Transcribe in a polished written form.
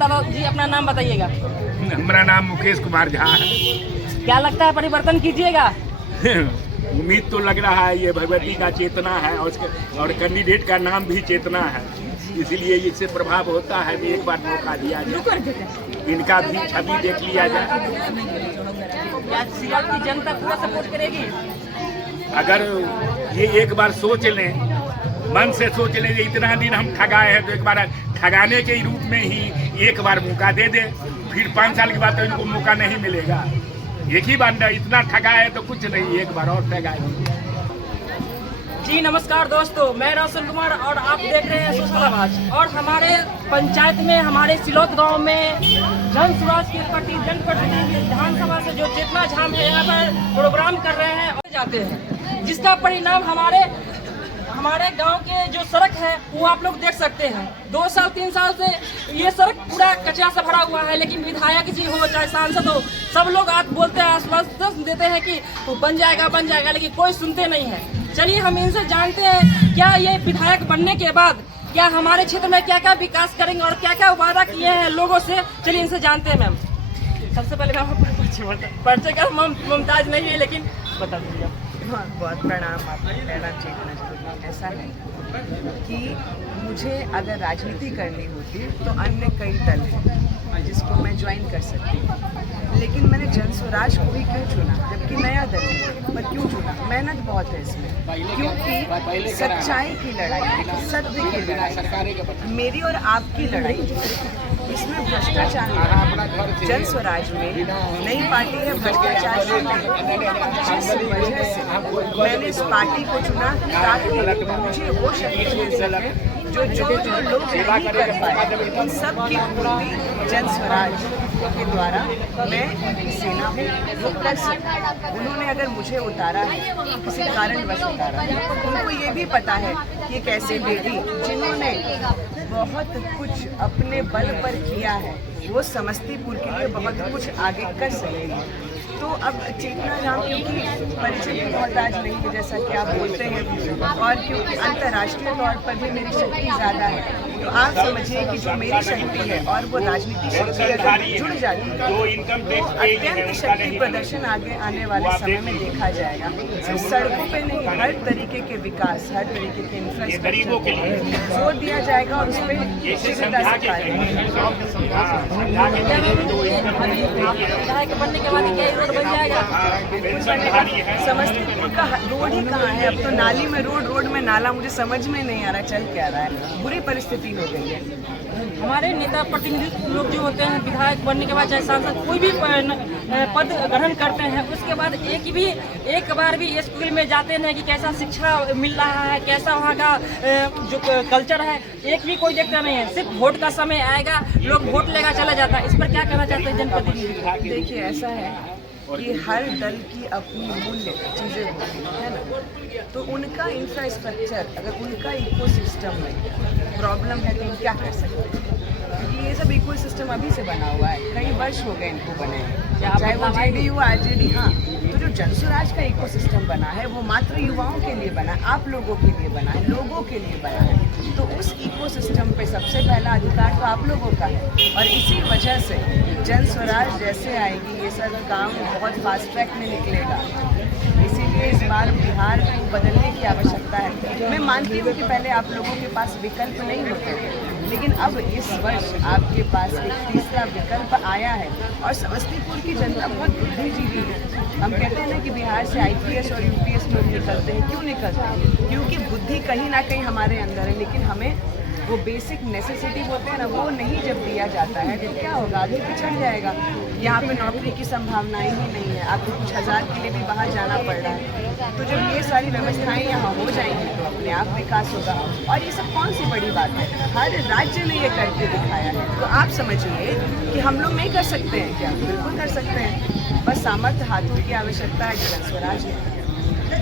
दादाजी अपना नाम बताइएगा। हमारा नाम मुकेश कुमार झा है। क्या लगता है परिवर्तन कीजिएगा? उम्मीद तो लग रहा है ये भगवती का चेतना है और कैंडिडेट का नाम भी चेतना है, इसलिए इससे प्रभाव होता है कि एक बार मौका दिया जाए, इनका भी छवि देख लिया जाए। क्या सियाल की जनता पूरा सपोर्ट करेगी? अगर ये एक बार सोच लें, मन से सोच लें, इतना दिन हम ठगाए हैं तो एक बार ठगाने के रूप में ही एक बार मौका दे दे, फिर 5 साल के बाद तो इनको मौका नहीं मिलेगा। एक ही बार इतना ठगाए तो कुछ नहीं, एक बार और ठगाए। जी नमस्कार दोस्तों, मैं रोशन कुमार और आप देख रहे हैं सोशल आवाज। और हमारे पंचायत में, हमारे सिलौत गांव में जन स्वराज के प्रति जनप्रतिनिधि विधानसभा से जो चेतना झाम है यहाँ पर प्रोग्राम कर रहे हैं और जाते हैं, जिसका परिणाम हमारे गांव के जो सड़क है वो आप लोग देख सकते हैं। 2 साल 3 साल से ये सड़क पूरा कचरा से भरा हुआ है, लेकिन विधायक जी हो चाहे सांसद हो, सब लोग आप बोलते हैं, आश्वासन देते हैं कि बन जाएगा, लेकिन कोई सुनते नहीं है। चलिए हम इनसे जानते हैं क्या ये विधायक बनने के बाद क्या हमारे क्षेत्र में क्या क्या विकास करेंगे और क्या क्या वादा किए हैं लोगों से। चलिए इनसे जानते हैं। मैम सबसे पहले मैम परिचय का मुमताज नहीं है, लेकिन बता दीजिए। बहुत प्रणाम। आपको कहना चाहिए ऐसा है कि मुझे अगर राजनीति करनी होती तो अन्य कई दल हैं जिसको मैं ज्वाइन कर सकती हूँ, लेकिन मैंने जन स्वराज को ही क्यों चुना, जबकि नया दल है, पर क्यों चुना? मेहनत बहुत है इसमें, क्योंकि सच्चाई की लड़ाई, सत्य की लड़ाई, मेरी और आपकी लड़ाई, इसमें भ्रष्टाचार नहीं। जन स्वराज में नई पार्टी है, भ्रष्टाचार जिस वजह से मैंने इस पार्टी को चुना ताकि मुझे वो शक्ति मिल सके जो लोग नहीं कर पाए, उन सब की पूर्ति जन स्वराज के द्वारा मैं उनकी सेना हूँ, वो कर सकते। उन्होंने अगर मुझे उतारा है किसी कारणवश उतारा है, उनको ये भी पता है कि एक ऐसी बेटी जिन्होंने बहुत कुछ अपने बल पर किया है, वो समस्तीपुर के लिए बहुत कुछ आगे कर सकेगी। तो अब चेतना झाम क्योंकि परिचय की मोहताज नहीं है जैसा कि आप बोलते हैं, और क्योंकि अंतर्राष्ट्रीय तौर पर भी मेरी शक्ति ज़्यादा है, तो आप समझिए कि जो मेरी शक्ति है और वो राजनीति शक्ति अगर जुड़ जाती है, अत्यंत शक्ति प्रदर्शन आगे आने वाले समय में देखा जाएगा। सिर्फ सड़कों पे नहीं, हर तरीके के विकास, हर तरीके के इंफ्रास्ट्रक्चर पे जोर दिया जाएगा और उस पर शीघ्रता से कार्य बनने के बाद क्या रोड बन जाएगा? समस्तीपुर का रोड ही कहाँ है? अब तो नाली में रोड में नाला, मुझे समझ में नहीं आ रहा चल क्या रहा है। बुरी परिस्थिति हो गई है। हमारे नेता प्रतिनिधि लोग जो होते हैं, विधायक बनने के बाद चाहे सांसद कोई भी पद ग्रहण करते हैं, उसके बाद एक बार भी स्कूल में जाते हैं कि कैसा शिक्षा मिल रहा है, कैसा वहाँ का जो कल्चर है, एक भी कोई देखता नहीं है। सिर्फ वोट का समय आएगा, लोग वोट लेगा चला जाता है। इस पर क्या कहना चाहते हैं जनप्रतिनिधि? देखिए ऐसा है कि हर दल की अपनी मूल्य चीज़ें होती है ना, तो उनका इंफ्रास्ट्रक्चर, अगर उनका इकोसिस्टम में प्रॉब्लम है तो हम क्या कर सकते हैं? क्योंकि ये सब इकोसिस्टम अभी से बना हुआ है, कई वर्ष हो गए इनको बने, चाहे वो JDU RJD। हाँ, तो जो जन स्वराज का इकोसिस्टम बना है वो मात्र युवाओं के लिए बना है, आप लोगों के लिए बना है, लोगों के लिए बना है। तो उस इकोसिस्टम पे सबसे पहला अधिकार तो आप लोगों का है, और इसी वजह से जन स्वराज जैसे आएगी ये सब काम बहुत फास्ट ट्रैक में निकलेगा। इसीलिए इस बार बिहार को बदलने की आवश्यकता है। मैं मानती हूँ कि पहले आप लोगों के पास विकल्प नहीं होते थे, लेकिन अब इस वर्ष आपके पास एक तीसरा विकल्प आया है, और समस्तीपुर की जनता बहुत बुद्धिजीवी है। हम कहते हैं ना कि बिहार से IPS और UPS लोग निकलते हैं, क्यों निकलते हैं? क्योंकि बुद्धि कहीं ना कहीं हमारे अंदर है, लेकिन हमें वो बेसिक नेसेसिटी होते हैं ना, वो नहीं जब दिया जाता है तो क्या होगा? आदमी पिछड़ जाएगा। यहाँ पे नौकरी की संभावनाएं ही नहीं है, आपको कुछ हज़ार के लिए भी बाहर जाना पड़ रहा है। तो जब ये सारी व्यवस्थाएं यहाँ हो जाएंगी तो अपने आप विकास होगा। और ये सब कौन सी बड़ी बात है? हर राज्य ने ये करके दिखाया है। तो आप समझिए कि हम लोग नहीं कर सकते हैं क्या? बिल्कुल कर सकते हैं, बस सामर्थ्य हाथों की आवश्यकता है, जन स्वराज है।